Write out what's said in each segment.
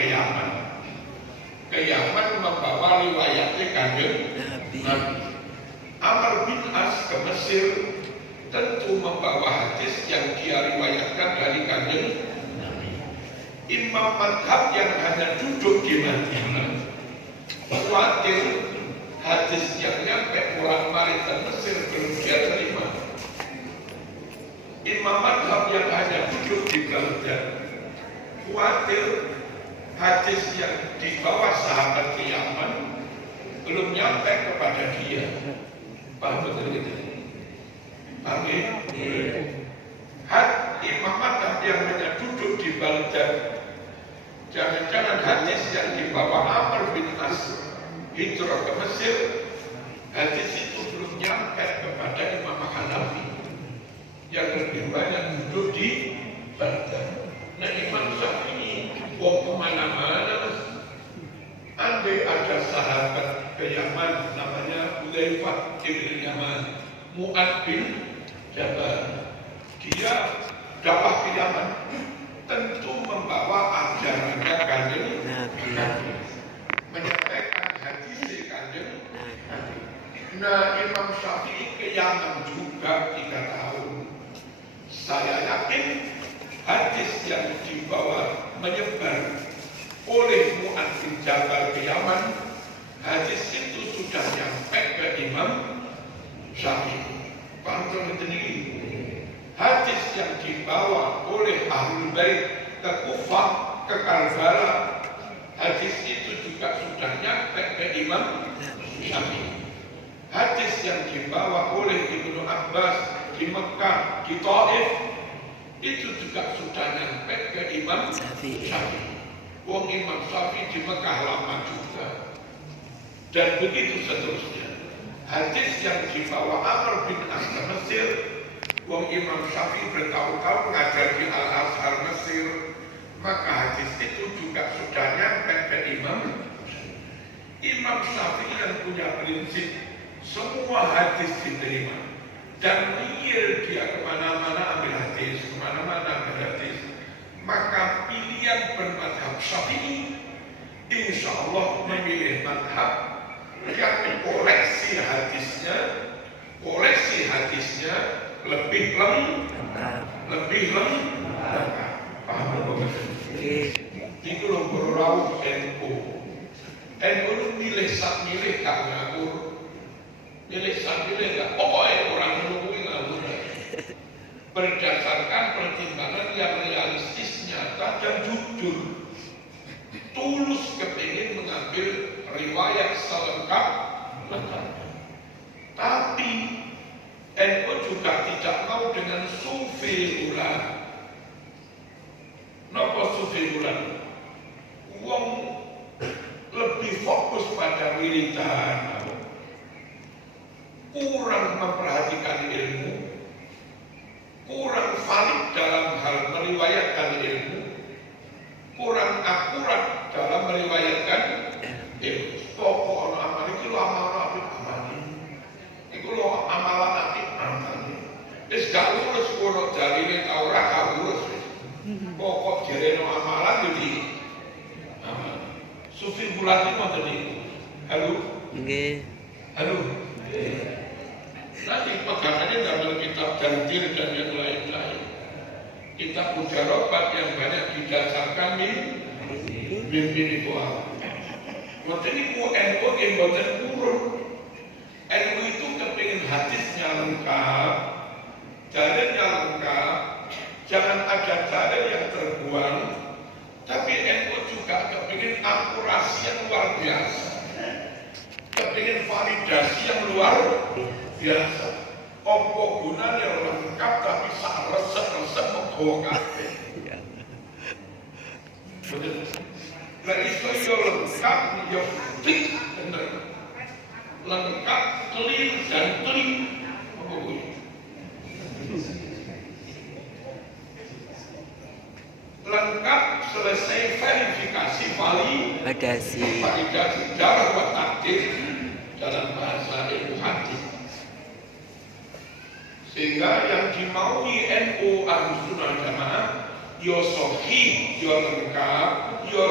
ke Yaman. Ke Yaman membawa riwayatnya Kanjeng Nabi. Amr bin As ke Mesir tentu membawa hadis yang dia riwayatkan dari Kanjeng Nabi. Imam madhab yang hanya duduk di Madinah khawatir hadis yang nyampe pulang-balik dan Mesir belum dia terima. Imam madhab yang hanya duduk di Baghdad khawatir hadis yang dibawa sahabat ke Yaman belum nyampe kepada dia. Paham betul gitu? Paham ya? Imam madhab yang hanya duduk di Baghdad, jangan-jangan hadis yang dibawa Amr bin As hijrah ke Mesir, hadis itu belum nyampe kepada Imam Hanafi yang lebih banyak duduk di Baghdad. Nah, Imam Syafi'i mau kemana-mana. Andai ada sahabat ke Yaman namanya Hudzaifah bin Yaman, Mu'ad bin Jabal, dia dakwah ke Yaman, tentu membawa ajarannya Kanjeng Nabi, menyampaikan hadis Kanjeng Nabi. Nah, Imam Syafi'i ke Yaman juga 3 tahun. Saya yakin hadis yang dibawa menyebar oleh Mu'ad bin Jabal ke Yaman, hadis itu sudah nyampe ke Imam Syafi'i. Paham ini? Hadis yang dibawa oleh Ahlul Bait ke Kufah, ke Karbala, hadis itu juga sudah nyampe ke Imam Syafi'i. Hadis yang dibawa oleh Ibnu Abbas di Mekah, di Taif, itu juga sudah nyampe ke Imam Syafi'i. Wong Imam Syafi'i di Mekah lama juga. Dan begitu seterusnya. Hadis yang dibawa Amr bin As ke Mesir, wong Imam Syafi'i bertahun-tahun ngajar di Al-Azhar Mesir, maka hadis itu juga sudah nyampe ke Imam Syafi'i yang punya prinsip semua hadis diterima, dan real dia kemana-mana ambil hadis, kemana-mana ambil hadis. Maka pilihan bermadhab Syafi'i insya Allah memilih madhab yang koleksi hadisnya lebih lengkap. Paham apa? Itu loh berrawuh NU itu milih gak ngawur, milih gak pokoknya orang menunggu ngawur. Berdasarkan pertimbangan yang realistis, nyata, dan jujur, tulus kepingin mengambil riwayat selengkap. Tapi NU juga tidak mau dengan sufi ulang. Napa sufi ulang? Wong lebih fokus pada wiridan, kurang memperhatikan ilmu, kurang valid dalam hal meriwayatkan ilmu, kurang akurat dalam meriwayatkan ilmu. Pokok amal itu amal itu lo amalan apik amane. Wis gak urus kono jarine ta ora gak urus. Pokok jarene amalan iki. Sufi bulan itu ngoten iki. Halo? Nggih. Halo. Nanti pegangannya dalam kitab Janjir dan yang lain-lain. Kitab Mujarobat yang banyak didasarkan mimpi itu Allah. Ngoten niku NU yang boten kurun. NU itu kepingin hadisnya lengkap, dalilnya lengkap, jangan ada dalil yang terbuang. Tapi NU juga kepingin akurasi yang luar biasa, kepingin validasi yang luar biasa. Apa gunanya lengkap tapi sak resep-resep menggawa kabeh. Betul. Lah iso yo lengkap yo tik bener. Lengkap, clear dan clean. Lengkap selesai verifikasi validasi darah wa takdir dalam bahasa ilmu hadis. Sehingga yang dimaui NU Ahlussunnah Jamaah yo sahih, yo lengkap, yo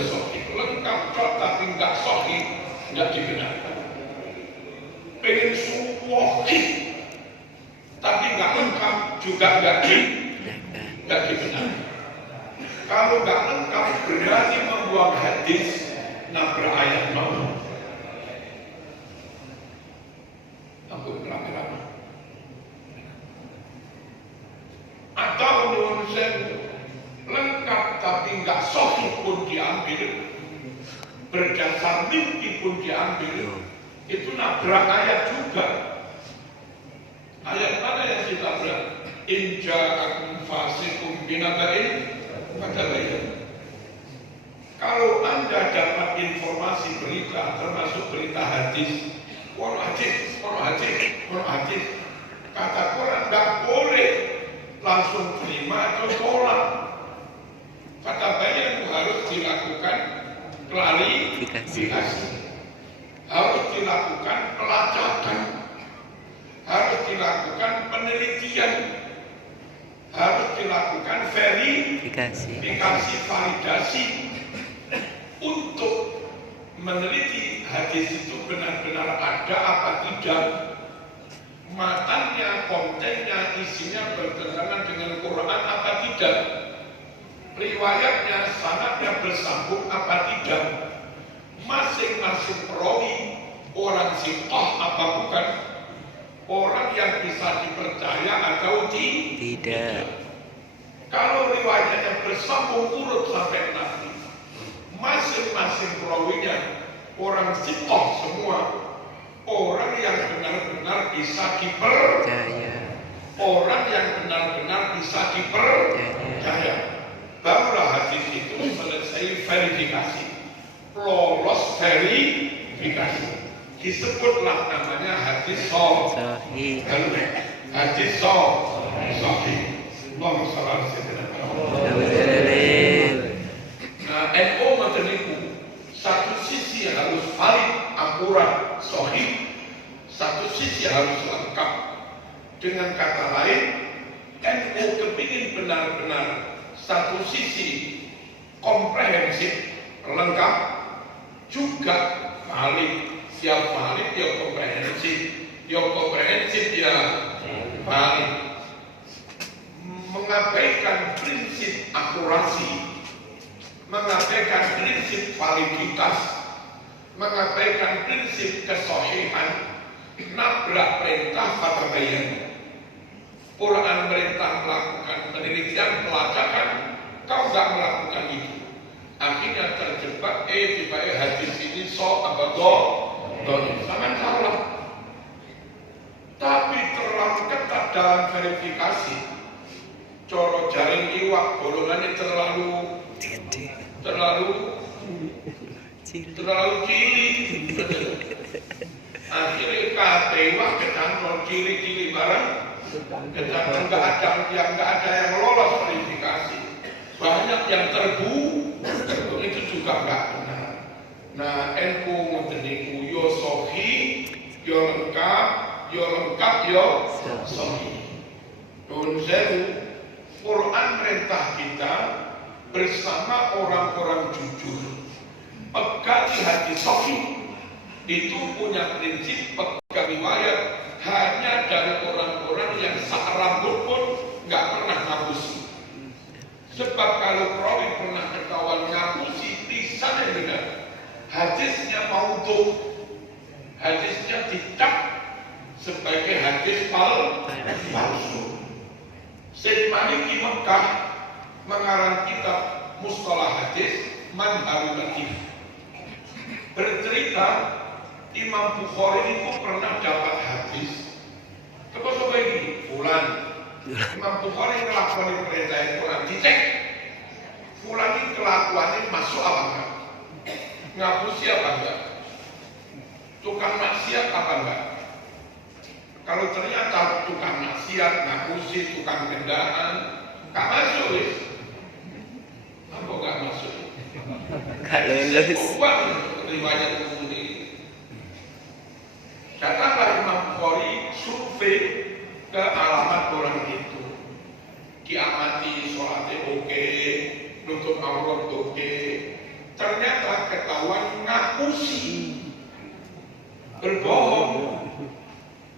sahih. Lengkap tapi enggak sahih, enggak dibenarkan. Pengen sahih tapi enggak lengkap juga enggak dibenarkan. Kalau enggak lengkap berarti membuang hadis, nabrak ayat Allah. Ampun lama-lama. Atau menurut saya lengkap tapi enggak sahih pun diambil, berdasar mimpi pun diambil, itu nabrak ayat juga. Ayat mana yang ditabrak? In ja'akum fasiqun binaba'in fatabayyanu. Kalau Anda dapat informasi berita, termasuk berita hadis, hadis, kata Quran nggak boleh langsung terima atau tolak. Kata bayan harus dilakukan klarifikasi, harus dilakukan pelacakan, harus dilakukan penelitian, harus dilakukan verifikasi, validasi untuk meneliti hadis itu benar-benar ada apa tidak, matanya, kontennya, isinya bertentangan dengan Quran apa tidak, riwayatnya, sanadnya bersambung apa tidak, masing-masing perawi orang siqah apa bukan, orang yang bisa dipercaya atau tidak. Kalau riwayatnya bersambung urut sampai Nabi, masing-masing perawinya orang siqah semua, orang yang benar-benar bisa dipercaya, orang yang benar-benar bisa dipercaya, barulah hadis itu selesai verifikasi, lolos verifikasi, disebutlah namanya hadis sahih. Hadis sahih. Allahumma shalli ala sayyidina. Nah, NU menteriku satu sisi harus valid, akurat, sahih, satu sisi harus lengkap. Dengan kata lain, NU kepingin benar-benar satu sisi komprehensif, lengkap, juga valid. Ya valid, ya komprehensif, ya valid. Mengabaikan prinsip akurasi, mengabaikan prinsip validitas, mengabaikan prinsip kesahihan, nabrak perintah fatabayyanu. Quran merintah melakukan penelitian, pelacakan, kau nggak melakukan itu, akhirnya terjebak tiba hadis ini sangat salah. Tapi terlalu ketat dalam verifikasi, coro jaring iwak bolongannya terlalu cilik. Akhirnya kata iwak kecantol cilik barang, kecantol nggak ada yang lolos verifikasi, banyak yang terbuka, itu juga nggak benar. Nah, NU ngenteniku yo sahih, yo lengkap, yo sahih. Nun sewu, Quran perintah kita bersama orang-orang jujur pegang hadis sahih, itu punya prinsip pegang riwayat hanya dari orang-orang yang sarambut pun nggak pernah ngapusi. Sebab kalau perawi pernah ketahuan ngapusi, bisa dengan hadisnya maudhu, hadisnya dicap sebagai hadis palsu. Syekh Maliki Mekah mengarang kitab mustalah hadis Manharul Latif, bercerita Imam Bukhari itu pernah dapat hadis. Coba ini, fulan Imam Bukhari ngelakuin perintah Quran, dicek fulan ini kelakuannya masuk apa enggak, ngapusi apa enggak, tukang maksiat apa enggak. Kalau ternyata tukang maksiat, ngapusi, tukang gendaan, gak masuk ya. Apa gak masuk? Gak lulus. Riwayat ini. Datanglah Imam Bukhari survei ke alamat orang itu. Di tutup aurat oke. Ternyata ketahuan ngapusi, berbohong.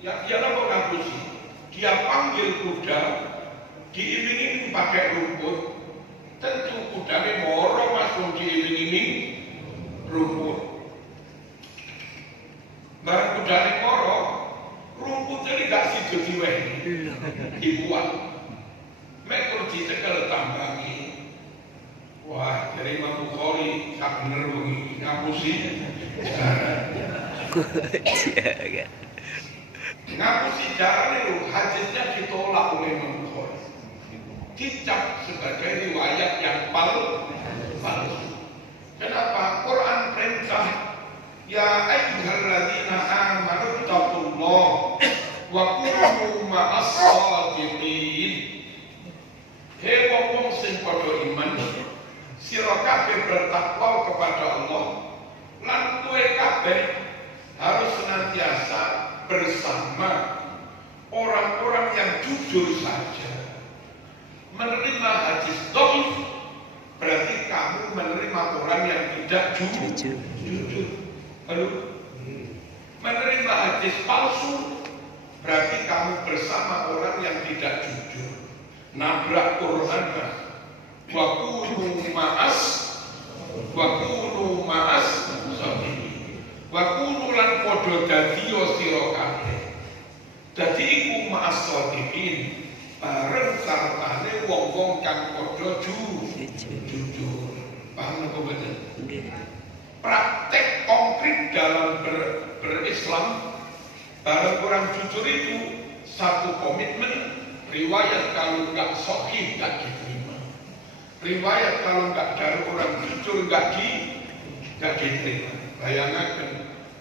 Ya dia apa ngapusi? Dia panggil kuda, diiming-iming pakai rumput. Tentu kudanya moro masuk diiming-iming rumput. Barang kudanya moro, rumputnya tidak sido diwehi, dibuat. Mereka ditekel tambangi. Wah, dari Imam Bukhari tak bener bengi ngapusi. Ngapusi jalan itu hadisnya ditolak oleh Imam Bukhari. Dicap sebagai riwayat yang palsu. Kenapa? Quran perintah ya ayyuhalladzina amanu taqullaha wa kunu ma'as shadiqin. Hei wong sing padha iman, sira kabeh bertakwa kepada Allah, lan kowe kabeh harus senantiasa bersama orang-orang yang jujur saja. Menerima hadis dhaif berarti kamu menerima orang yang tidak jujur. Lalu menerima hadis palsu berarti kamu bersama orang yang tidak jujur. Nabrak Quran kan. Wa kunu ma'as shadiqin. Wa kunu lan padha dadi sira kabeh. Dadi iku ma'as shadiqin. Bareng sartane wong-wong kang padha jujur. Paham apa betul? Praktek konkret dalam berislam bareng orang jujur itu satu komitmen. Riwayat kalau nggak sahih nggak diterima. Riwayat kalau nggak dari orang jujur nggak diterima. Bayangkan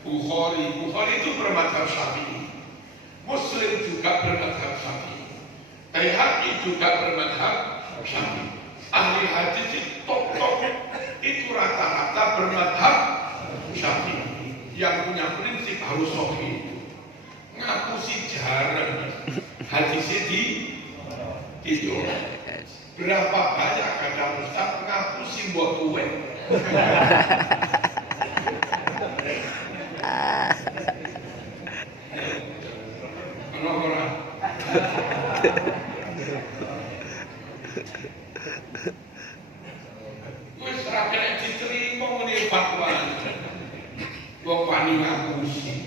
Bukhari itu bermadzhab Syafi'i, Muslim juga bermadzhab Syafi'i, Baihaqi juga bermadzhab Syafi'i. Ahli hadis itu rata-rata bermadzhab Syafi'i. Yang punya prinsip harus sahih. Ngapusi jarang hadisnya ditolak. Berapa banyak kata Ustaz ngapusi buat tuwe. Orang-orang wis ra kena diterima ngene fatwa. Wong wani ngapusi.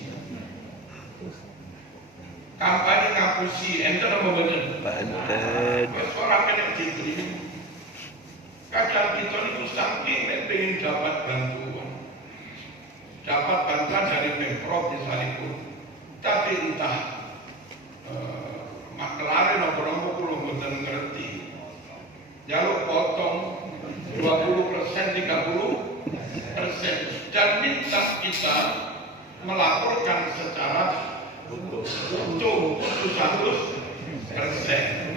Kampanye ngapusi, enten apa bener? Enten. Orang kena diterima. Kadang kita itu saking pengen dapat bantuan dari Pemprov misalnya pun, tapi entah maklare nopo-nopo kulo mboten ngerti. Jaluk potong 20%, 30%, dan minta kita melaporkan secara utuh 100%.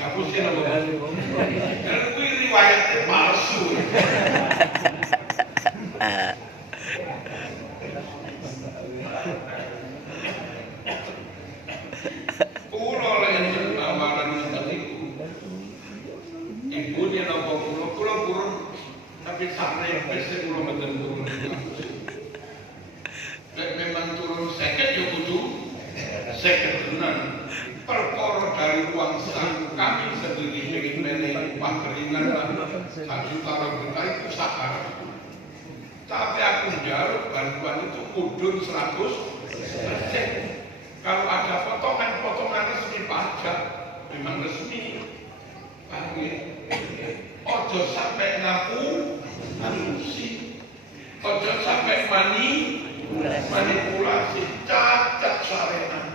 Ngapusin apa? Dan itu riwayatnya palsu. Kulo yang amalan seperti itu. Ibunya nopo kulo kurun, tapi sampai yang pasti kulo mboten turun. Memang turun seket yo kudu seket tenan. Perkara dari uang sang kami sendiri ingin menilai pangkeringan satu tahun kita itu sakar. Tapi aku jaluk bantuan itu mudun 100%. Kalau ada potongan resmi pajak, memang resmi. Ojo sampai ngapusi, ojo sampai manipulasi, cacat syariat.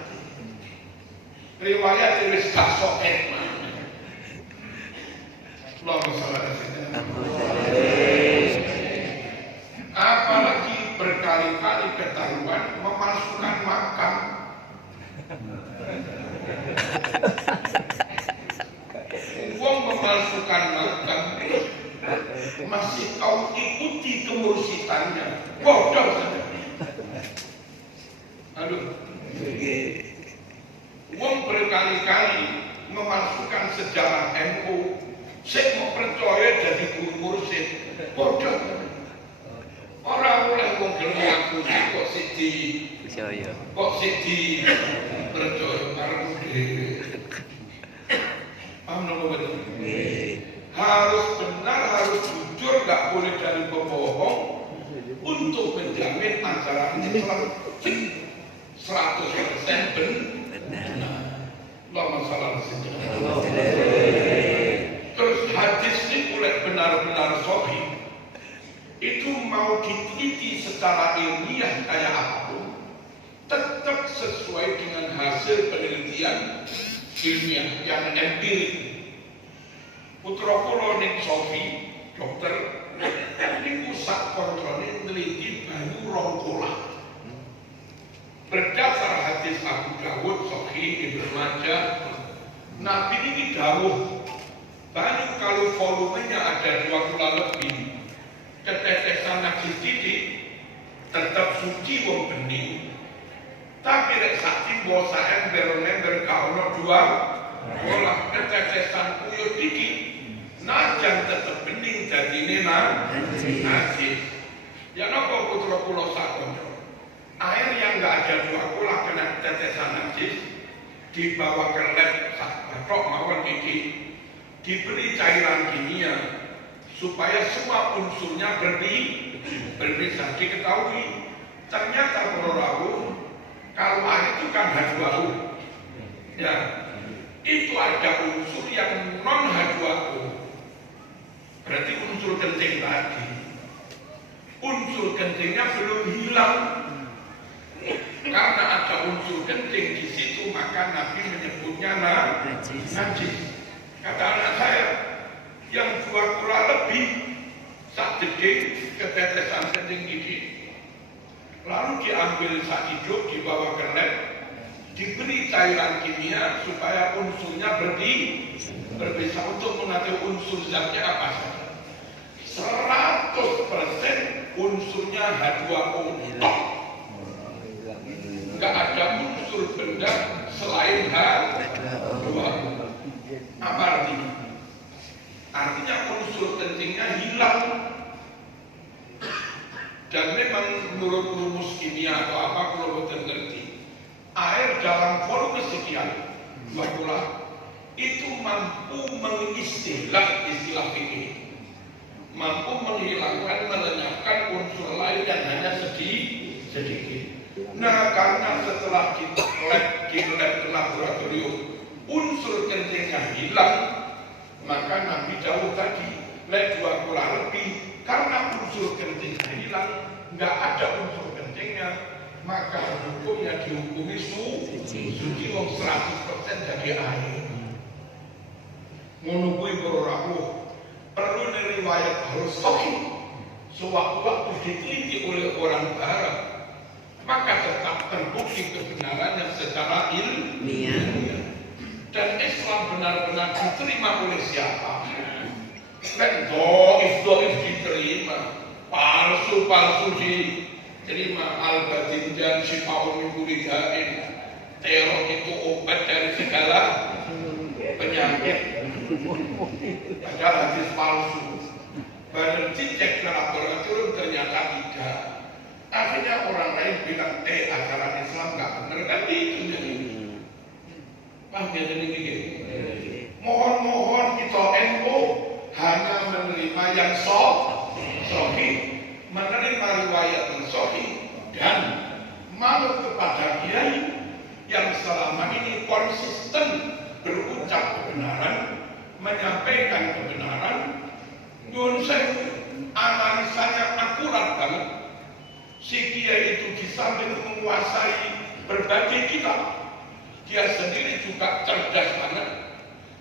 Riwayat wis gak soket. Allahumma shalli ala sayyidina. Apalagi berkali-kali ketahuan memasukkan makam. Uang memasukkan makam masih kau ikuti kemursitannya. Bodoh saja. Aduh. Wong berkali-kali memasukkan sejarah NU, saya mau percaya jadi guru mursyid, kok siji percaya karo dhewe. Paham nopo betul? Harus benar, harus jujur, nggak boleh dari pembohong untuk menjamin acara ini selalu 100% benar. Allahumma shalli ala sayyidina. Terus hadis ini boleh benar-benar sahih. Itu mau diteliti secara ilmiah kayak apapun, tetap sesuai dengan hasil penelitian ilmiah yang empirik. Putra kula ning Sofi, dokter, niku sak kontrole neliti banyu rongkola. Berdasar hadis Abu Dawud, Sahih, Ibnu Majah, Nabi ini dawuh, banyu kalau volumenya ada 2 kula lebih, ketetesan najis titik tetap suci wong bening. Tapi rek sak timbo sak ember-ember ka ono 2 olah ketetesan kuyup titik, najan tetap bening dadine najis. Ya napa putra kula sakon? Air yang enggak ada 2 kula kena tetesan najis dibawa ke lab sak bathok mawon iki, diberi cairan kimia supaya semua unsurnya berbeda. Diketahui ternyata rawuh kalau air itu kan H2O, ya itu ada unsur yang non H2O, berarti unsur kencing tadi, unsur kencingnya belum hilang. Karena ada unsur kencing di situ, maka Nabi menyebutnya najis. Kata anak saya, yang 2 kula lebih sak jeding ketetesan kencing ini, lalu diambil sak hidup, dibawa ke lab, diberi cairan kimia supaya unsurnya berbeda untuk mengatur unsur zatnya apa saja. 100% unsurnya H2O, nggak ada unsur benda selain H2O. Apa artinya? Artinya unsur kencingnya hilang. Dan memang menurut rumus kimia atau apa kalau betul ngerti, air dalam volume sekian 2 kula itu mampu mengistilah istilah fikih, mampu menghilangkan, melenyapkan unsur lain yang hanya sedikit. Nah, karena setelah di lab laboratorium unsur kencingnya hilang, maka Nabi jauh tadi lab 2 kula lebih, karena unsur kencingnya hilang, nggak ada unsur kencingnya, maka hukumnya dihukumi suci wong 100% dari air. Ngono kuwi para rawuh perlu riwayat harus sahih. Sewaktu-waktu diteliti oleh orang barat, maka tetap terbukti kebenarannya secara ilmiah. Dan Islam benar-benar diterima oleh siapa? Kan doif diterima, palsu diterima. Al-Batin dan Syifaul min kulli da'in, teror itu obat dari segala penyakit. Padahal hadis palsu. Badan dicek ke laboratorium ternyata tidak. Akhirnya orang lain bilang, ajaran Islam nggak benar, kan itu jadi. Paham ya jadi begini? Mohon kita NU hanya menerima yang sahih, menerima riwayat yang sahih, dan manut kepada kiai yang selama ini konsisten berucap kebenaran, menyampaikan kebenaran. Nyun sewu, analisanya akurat banget. Si kiai itu di samping menguasai berbagai kitab, dia sendiri juga cerdas banget.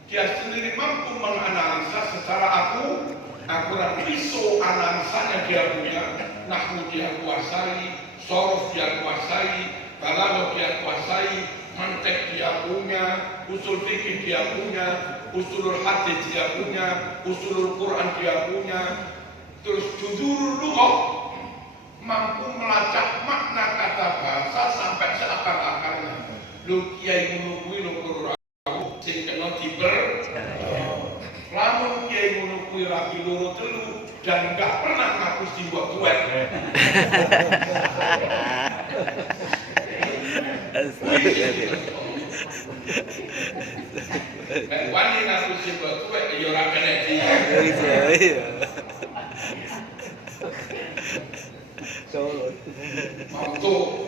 Dia sendiri mampu menganalisa secara akurat. Pisau analisanya dia punya, nahwu dia kuasai, sorof dia kuasai, balaghah dia kuasai, mantek dia punya, usul fikih dia punya, usulul hadis dia punya, usulul Quran dia punya, terus juzurul lughah, mampu melacak makna kata bahasa sampai seakar-akarnya. Lu kiai ngono kuwi lho rawuh sing kena diper. Lamun kiai ngono kuwi rapi loro telu dan enggak pernah ngaku simbok tuwek. Nek wani nang sing tuwek ya ora kena iki. Solo. Monggo.